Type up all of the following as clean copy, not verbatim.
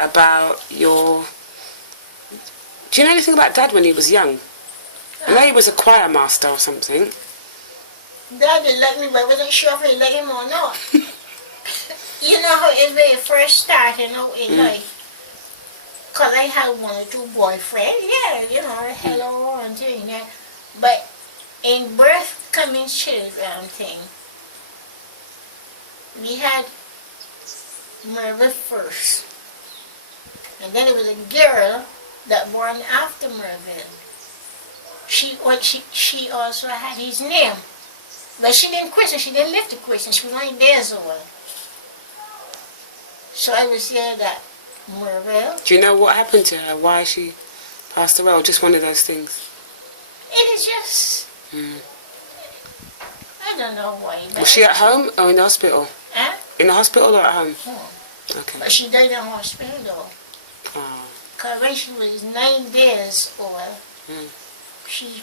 about your... Do you know anything about Dad when he was young? I know he was a choir master or something. Dad didn't let me, but I wasn't sure if he let him or not. You know how it is when you first start, in life. Because I had one or two boyfriends, hello and doing that. But in birth coming children thing, we had Mervyn first. And then it was a girl that born after Mervyn. She also had his name. But she didn't question, she didn't live to question, she was 9 days old. So I was there that Mervyn. Do you know what happened to her? Why she passed away? Or just one of those things? It is just... I don't know why. Was she at home or in the hospital? Huh? In the hospital or at home? Okay. But she died in the hospital though. Oh. Because when she was 9 days old, she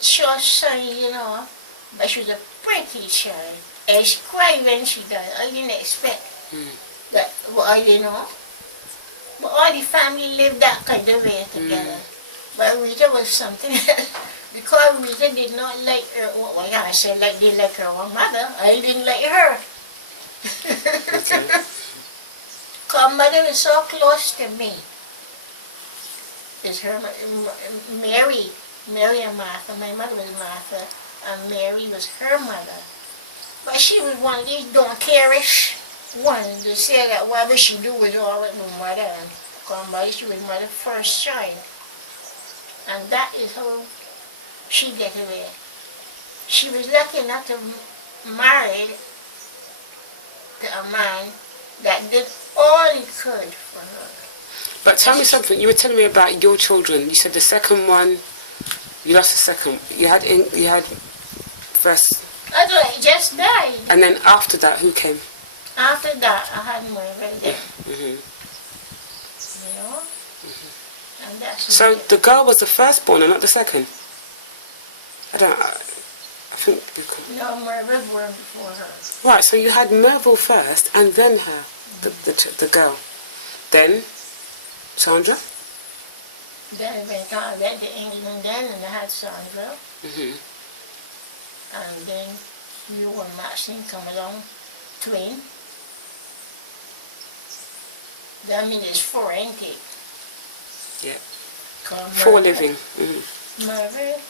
short son, but she was a pretty child. And she cried when she died. I didn't expect that, But all the family lived that kind of way together. But Rita was something else. Because Rita did not like her, I said like they like her own mother. I didn't like her. Because mother was so close to me. It's her, Mary and Martha. My mother was Martha, and Mary was her mother. But she was one of these don't care-ish ones to say that whatever she do was all with my mother. Because she was mother's first child. And that is how she get away. She was lucky not to marry to a man that did all he could for her. But tell me something. You were telling me about your children. You said the second one, you lost the second. You had first. I thought he just died. And then after that, who came? After that, I had my brother. And that's so the girl was the firstborn and not the second? I think... No, Mervyn born before her. Right, so you had Mervyn first and then her, the girl. Then, Sandra? Then I went to England then and I had Sandra. And then you and Maxine come along, twin. That means it's 4, ain't it? Yeah. 4 living. Mervyn,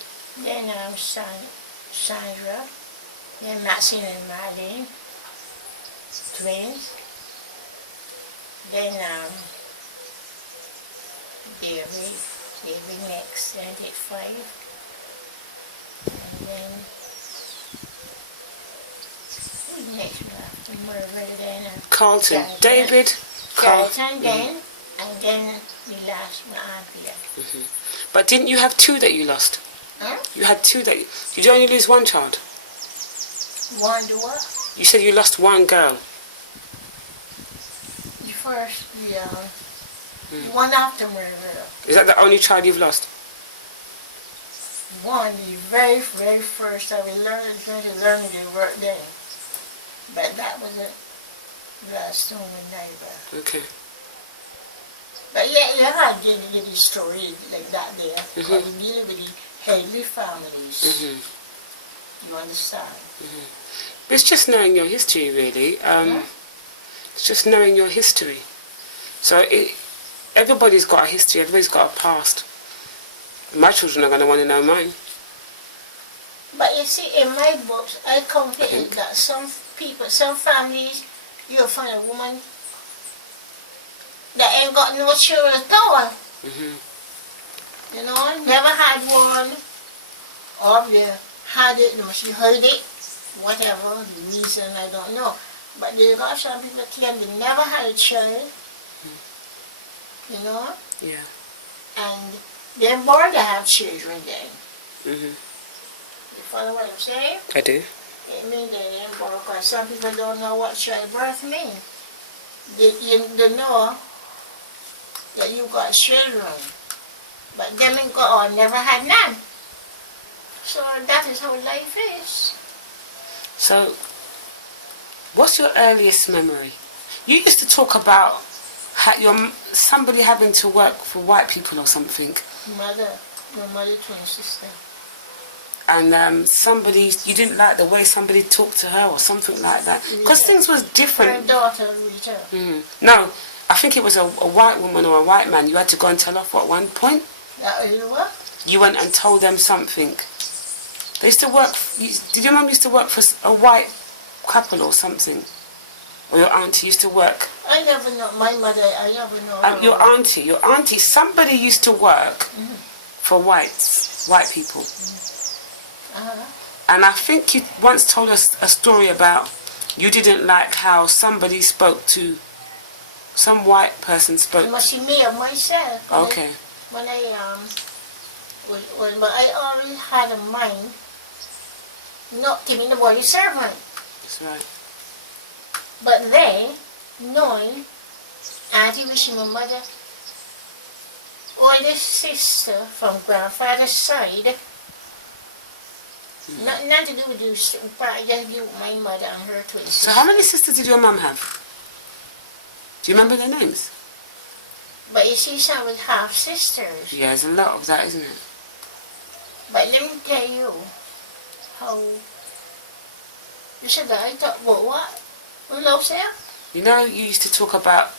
then Sandra, then Maxine and Marlene, twins. Then David next, then did 5. And then who's next after Mervyn then? Carlton. David. Carlton then, and then the last one here. But didn't you have 2 that you lost? Huh? You had 2 that... Did you only lose 1 child? One to what? You said you lost 1 girl. The first, one after Mervyn. Is that the only child you've lost? One, the very, very first I was learning to work then. But that wasn't Gladstone and neighbor. Okay. But yeah, you had to get the story like that there. Because you deal with the heavy families. You understand? It's just knowing your history, really. It's just knowing your history. So everybody's got a history, everybody's got a past. My children are going to want to know mine. But you see, in my books, I confident that some people, some families, you'll find a woman that ain't got no children at all. Never had one. Or they had it, she heard it, whatever, the reason, I don't know. But they got some people claim they never had a child. Yeah. And they're born to have children then. You follow what I'm saying? I do. It means they're born because some people don't know what childbirth means. They know that you got children, but them ain't got or never had none. So that is how life is. So, what's your earliest memory? You used to talk about somebody having to work for white people or something. My mother, twin sister. And somebody, you didn't like the way somebody talked to her or something like that. Because things was different. Her daughter, Rita. No, I think it was a white woman or a white man. You had to go and tell off at one point. That was what? You went and told them something. They used to work, did your mum used to work for a white couple or something? Or your auntie used to work? I never know, my mother, I never know. Your auntie, somebody used to work for white people. And I think you once told us a story about you didn't like how somebody spoke to, some white person spoke. It must be me or myself. Okay. When I always had a mind not giving the body servant. That's right. But then, knowing Auntie wishing my mother, older sister from grandfather's side, nothing to do with you, I just do with my mother and her twin sister. So how many sisters did your mum have? Do you remember their names? But you see, some was half sisters. Yeah, there's a lot of that, isn't it? But let me tell you how. You said that I thought, well, what? Hello, sir? You know, you used to talk about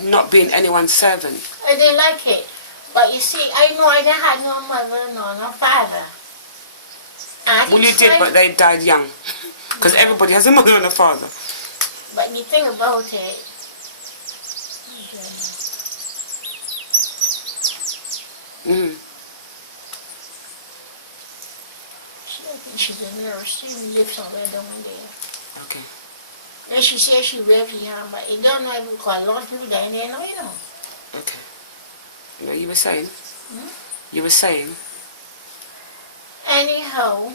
not being anyone's servant. I didn't like it. But you see, I know I didn't have no mother, no father. Well, you did, but they died young. Because everybody has a mother and a father. But the thing about it, she's a nurse. She lives somewhere down there. Okay. And she says she lives here, but it don't know because a lot of people down there know, you know. Okay. You know, you were saying? You were saying? Anyhow,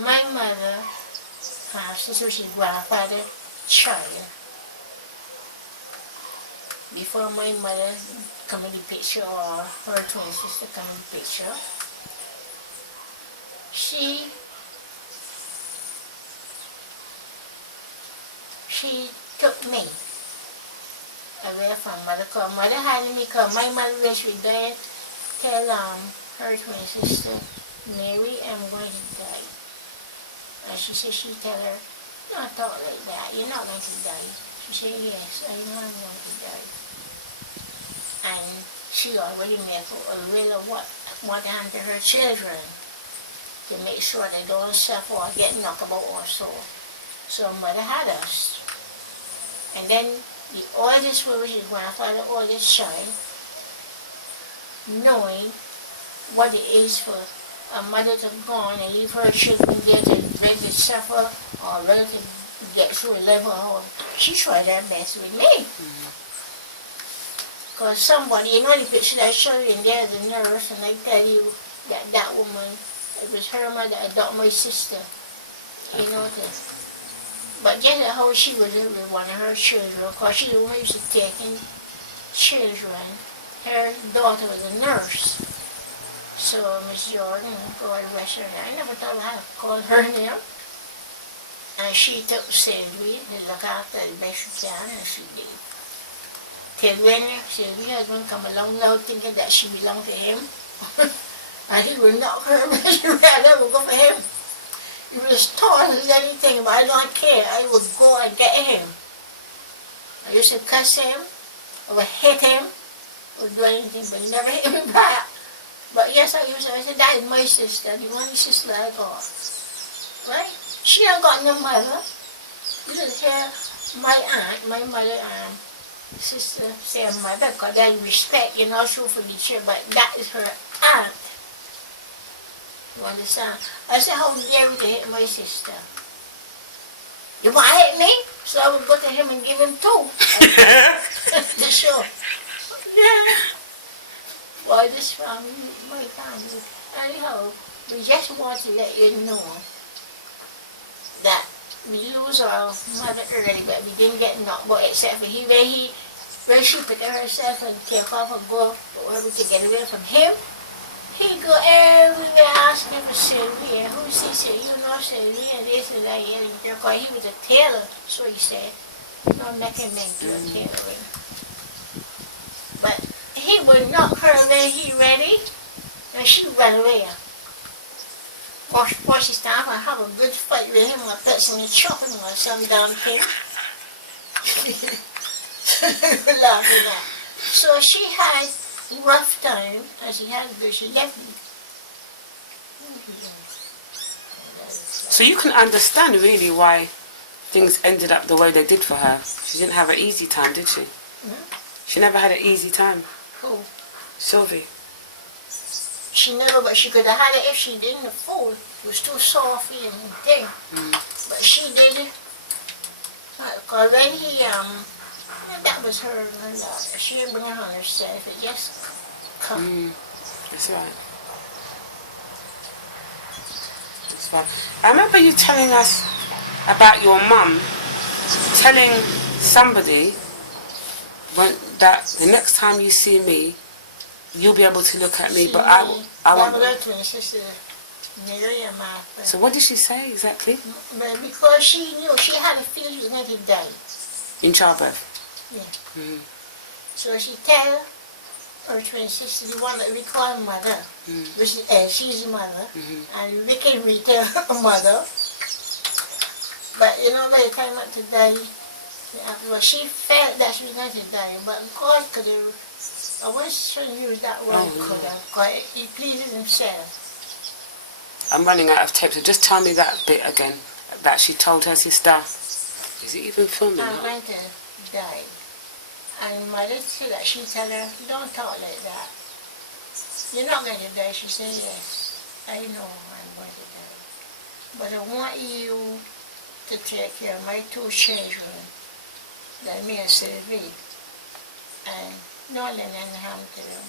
my mother, since she's grandfather child, before my mother come in the picture or her twin sister come in the picture, she took me away from mother, because mother had me, because my mother was with there, tell her twin sister, Mary, I'm going to die. And she said, she tell her, don't talk like that, you're not going to die. She said, yes, I know I'm going to die. And she already made a will of what happened to her children, to make sure they don't suffer or get knocked about or so. So mother had us. And then the oldest one, which is grandfather, oldest child, knowing what it is for a mother to go on and leave her children there to rather suffer or rather to get through a level home, she tried her best with me. Because somebody, you know the picture I showed you in there, the nurse, and I tell you that woman, it was her mother adopted my sister. You know this. But just how she was with one of her children, because she was used to taking children. Her daughter was a nurse. So Miss Jordan, God rest her, I never thought I'd call her name. And she took Sylvia to look after the best she can, and she did. Till when Sylvia's husband come along now thinking that she belonged to him, and he would knock her, but she rather would go for him. He was torn as anything, but I don't care. I would go and get him. I used to cuss him, I would hit him, I would do anything, but he never hit me back. But yes, I said, that is my sister, the only sister I got. Right? She ain't got no mother. You should hear my aunt, my mother and sister say mother, because they respect, you know, show for each other, but that is her aunt. You understand? I said, how dare you to hit my sister? You want to hit me? So I would go to him and give him two. To show. Yeah. Well, this family, my family. Anyhow, we just want to let you know that we lose our mother early, but we didn't get knocked out except for when she put herself and take off and go to get away from him. He'd go everywhere asking for Sylvia. Who's this? You know Sylvia, and this and that. Because he was a tailor, so he said. not making men do a carrying. But he would knock her when he ready, and she run away. Before she stand up and have a good fight with him, or put some chopping or some damn thing. Laughing at. So she had rough time, and she had good. She left me. So you can understand really why things ended up the way they did for her. She didn't have an easy time, did she? She never had an easy time. Who? Sylvie. She never, but she could have had it if she didn't. The fool was too soft and thing. But she did. Because when he, that was her, she didn't bring it on herself. It just come. That's right. That's right. I remember you telling us about your mum telling somebody that the next time you see me, you'll be able to look at me, but I won't. Twin sister, Mary and Martha. So what did she say exactly? But because she knew, she had a feeling she was going to die. In childbirth? Yeah. So she tell her twin sister, the one that we call mother, which is, she's the mother, and we can read her mother. But you know, by the time up to die, well, she felt that she was going to die, but God could have, I wish she used that word, could have, because he pleases himself. I'm running out of tape, so just tell me that bit again, that she told her sister. Is it even filming? I'm going to die. And mother said that she tell her, don't talk like that. You're not going to die. She said, yes, I know I'm going to die. But I want you to take care of my two children, that me and Sylvie, and not let anything happen to them.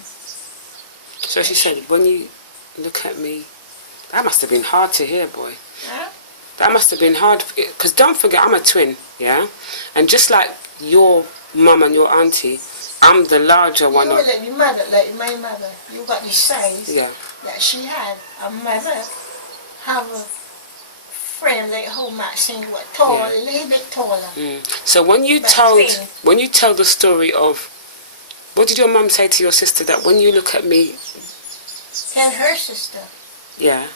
So she said, when you look at me, that must have been hard to hear, boy. Huh? That must have been hard, because don't forget, I'm a twin, yeah? And just like your mum and your auntie, I'm the larger one. You were like your mother, like my mother. You got the size that she had. A mother have a friend like how Maxine was tall, a little bit taller. So when you tell the story of, what did your mum say to your sister, that when you look at me? Tell her sister. Yeah.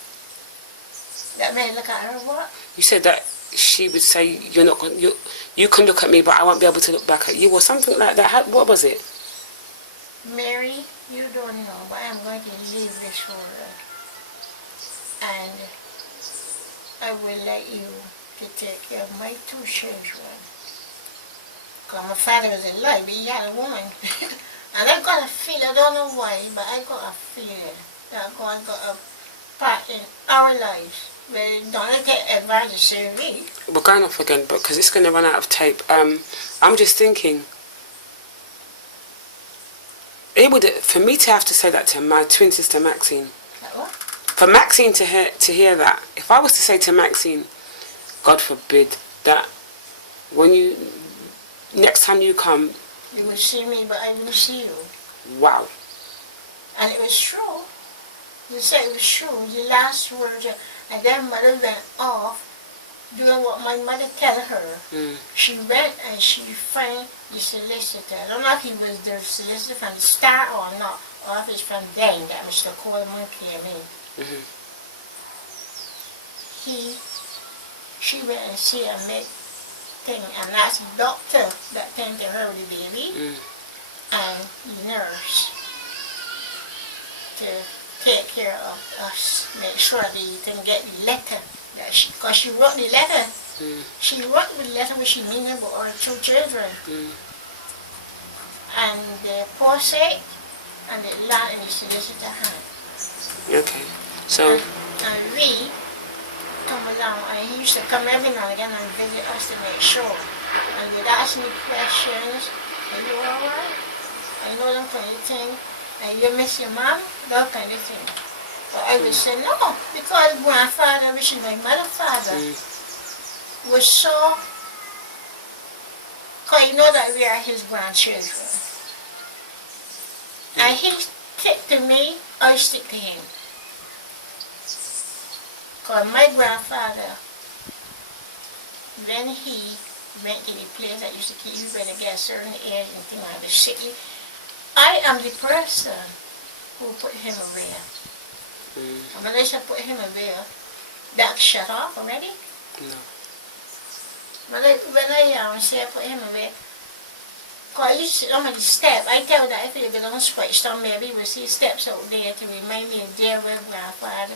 That man look at her what? You said that she would say, you're not going, you can look at me, but I won't be able to look back at you, or something like that. What was it? Mary, you don't know, but I'm going to leave this world, and I will let you to take care of my two children. Because my father was alive, but he had a woman. And I got a feeling, I don't know why, but I got a feeling that God got a part in our lives. Well, don't get advantage of me. We're going off again, but because it's going to run out of tape. I'm just thinking, it would, for me to have to say that to my twin sister Maxine. What? For Maxine to hear that, if I was to say to Maxine, God forbid, that when you, next time you come, you will see me, but I will see you. Wow. And it was true. You said it was true. The last word, and then mother went off doing what my mother tell her. She went and she found the solicitor. I don't know if he was the solicitor from the start or not, or if it's from then that Mr. Coleman came in. She went and see a thing, and that's the doctor that came to her with the baby, and the nurse to take care of us, make sure that you can get the letter. Because she wrote the letter. She wrote the letter which she meant about our two children. And the poor sake, and the land in the solicitor hand. Okay. So. And we come along, and he used to come every now and again and visit us to make sure. And he'd ask me questions. Are you alright? I know them kind of thing. And you miss your mom? That kind of thing. But I would say no, because grandfather, which is my mother's father, was so, because you know that we are his grandchildren. And he stick to me, I stick to him. Because my grandfather, when he went to the place that used to keep you better get a certain age and thing like the city. I am the person who put him away. And when I said put him away, that shut off already. No. When I say put him away, because I used to sit on the step, I tell that if you get on switched on, maybe we'll see steps out there to remind me of dear grandfather.